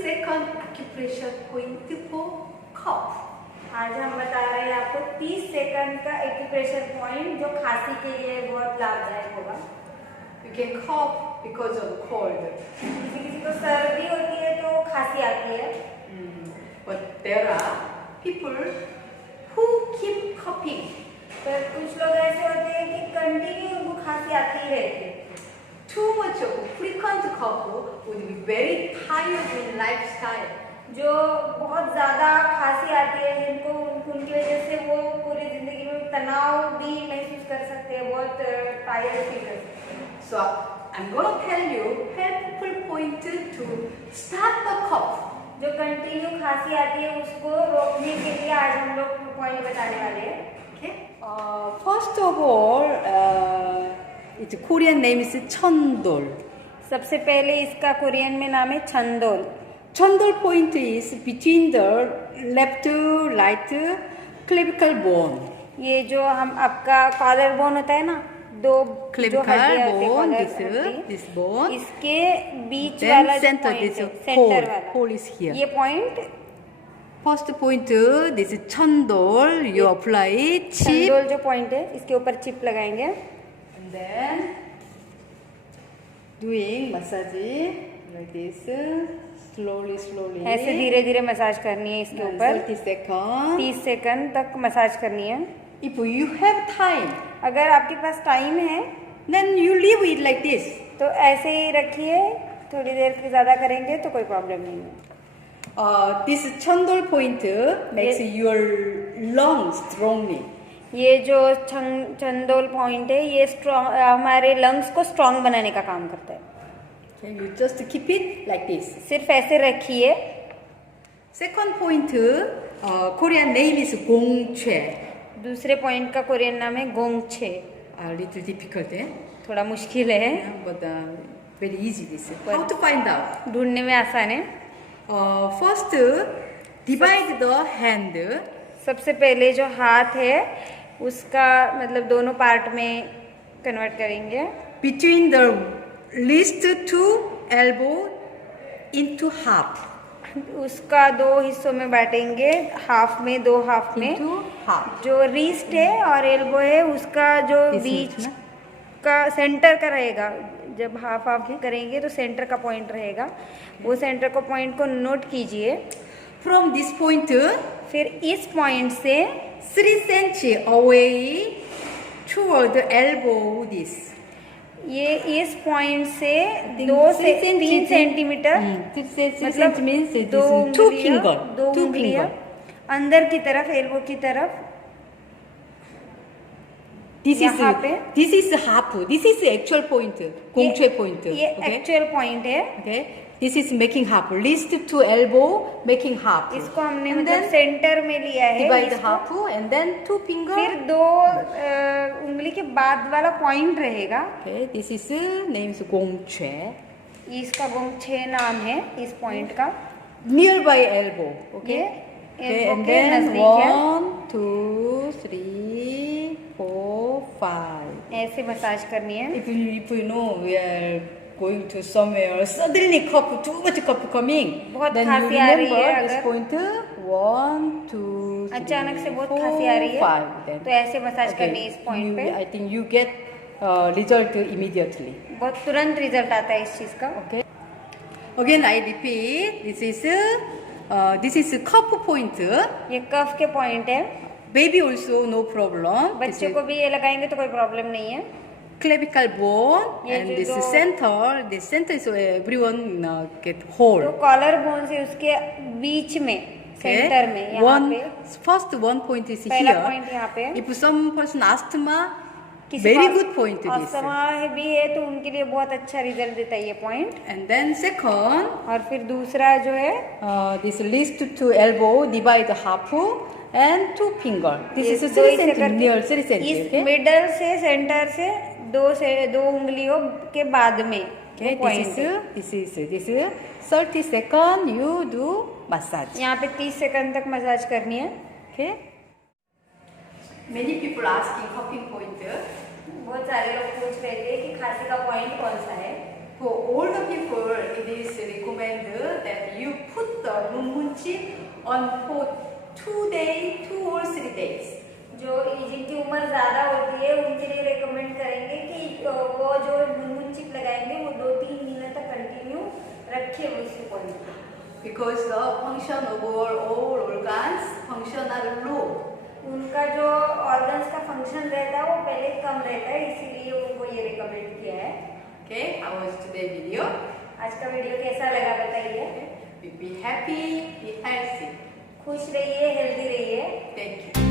30-second acupressure point for cough. आज हम बता रहे हैं आपको 30 सेकंड का एक्यूप्रेशर पॉइंट जो खांसी के लिए बहुत लाभदायक होगा. You can cough because of cold. किसी को सर्दी होती है तो खांसी आती है. But there are people who keep coughing. पर कुछ लोग ऐसे होते हैं कि कंटिन्यू उनको खांसी आती ही रहती है. Too much of frequent cough would be very tiring lifestyle. जो बहुत ज़्यादा खांसी आती है जिनको उनकी वजह से वो पूरी जिंदगी में तनाव भी महसूस कर सकते हैं, बहुत टायर्ड फील कर सकते हैं. So I'm going to tell you helpful point to start the cough. जो कंटिन्यू खांसी आती है उसको रोकने के लिए आज हम लोग पॉइंट बताने वाले हैं. Okay. First of all, its Korean name is Cheondol. सबसे पहले इसका कोरियन में नाम है छंदोल. Cheondol point is between the left right clavicle bone. ये जो हम आपका कॉलर बोन होता है ना, दो clavicle bone, this bone. इसके बीच Then वाला center, point this है, hole, सेंटर वाला hole is here. ये point First point, this is Cheondol. You apply chip. छंदोल जो पॉइंट है इसके ऊपर चिप लगाएंगे. And then doing massage like this, slowly. ऐसे धीरे धीरे मसाज करनी है इसके ऊपर. 30 seconds. 30 सेकंड तक मसाज करनी है. If you have time, अगर आपके पास टाइम है then you leave it like this. तो ऐसे ही रखिए. थोड़ी देर के ज़्यादा करेंगे तो कोई प्रॉब्लम नहीं है. This Cheondol point makes your lungs strongly. ये जो चंदोल पॉइंट है ये हमारे लंग्स को स्ट्रांग बनाने का काम करता है. Okay, you just keep it like this. सिर्फ ऐसे रखिए. Second point, Korean name is Gongchue. दूसरे पॉइंट का कोरियन नाम है गोंगछे. A little difficult, eh? थोड़ा मुश्किल है Yeah, but very easy this. How to find out? ढूंढने में आसान है. First, divide the hand. सबसे पहले जो हाथ है उसका मतलब दोनों पार्ट में कन्वर्ट करेंगे. Between the wrist to elbow into half. उसका दो हिस्सों में बांटेंगे. हाफ में, दो हाफ में. Into half. जो रिस्ट है और एल्बो है उसका जो बीच का सेंटर का रहेगा. जब हाफ करेंगे तो सेंटर का पॉइंट रहेगा. वो सेंटर को पॉइंट को नोट कीजिए. From this point, फिर इस पॉइंट से 3 cm away toward the elbow this. ये इस पॉइंट से 2 से 3 सेंटीमीटर मतलब दो उंगलियां अंदर की तरफ, एल्बो की तरफ. This is यहाँ पे half. This is actual point. Gongchue point. ये एक्चुअल पॉइंट है. Okay. This is making half. Wrist to elbow making half. इसको हमने मतलब सेंटर में लिया है. Divide half and then 2 finger. फिर दो उंगली के बाद वाला पॉइंट रहेगा. Okay. This is name is Gongchue. इसका गोंगछे नाम है इस पॉइंट का. Nearby elbow. Okay. ये And के then नजदीक है. 1, 2, 3, 4, 5. ऐसे मसाज करनी है. If you know we are going to somewhere, suddenly too much cough coming. बहुत then खांसी you आ रही remember है this अगर point 1, 2, 3, अचानक से बहुत 4, खांसी आ रही है 5. Then. तो ऐसे मसाज करनी है इस पॉइंट पे. I think you get result immediately. बहुत तुरंत रिजल्ट आता है इस चीज का. Okay. Again I repeat. This is cough point. ये कफ के पॉइंट है. Baby also no problem. बच्चों को भी ये लगाएंगे तो कोई प्रॉब्लम नहीं है. Clavicle bone and this center is everyone get hole. तो कॉलर बोन से उसके बीच में सेंटर में यहाँ पे first one point is पहला here. पॉइंट यहाँ पे. If some person asthma, किसी very को good point this. अस्थमा भी है तो उनके लिए बहुत अच्छा रिजल्ट देता है ये पॉइंट. And then second, और फिर दूसरा जो है this wrist to elbow divide half and 2 finger. This is दो 3 ऐसे cm near 3 cm. इस Okay. मिडल से सेंटर से दो उंगलियों के बाद में. Okay. This is 30 second you do massage. यहाँ पे 30 सेकंड तक मसाज करनी है. Okay. Many people asking coughing point. बहुत सारे लोग पूछ रहे थे कि खांसी का पॉइंट कौन सा है. For older people, it is recommended that you put munchip on for 2 or 3 days. जो जिनकी उम्र ज़्यादा होती है उनके लिए रेकमेंड करेंगे कि वो जो मुंचिप लगाएंगे वो 2-3 दिन तक कंटिन्यू रखे वो इस पॉइंट पे, Because the function of all organs function are low. उनका जो ऑर्गन्स का फंक्शन रहता है वो पहले कम रहता है, इसीलिए उनको ये रिकमेंड किया है। Okay, how was today's video? आज का वीडियो कैसा लगा बताइए। Be happy, be healthy. खुश रहिए, हेल्दी रहिए। Thank you.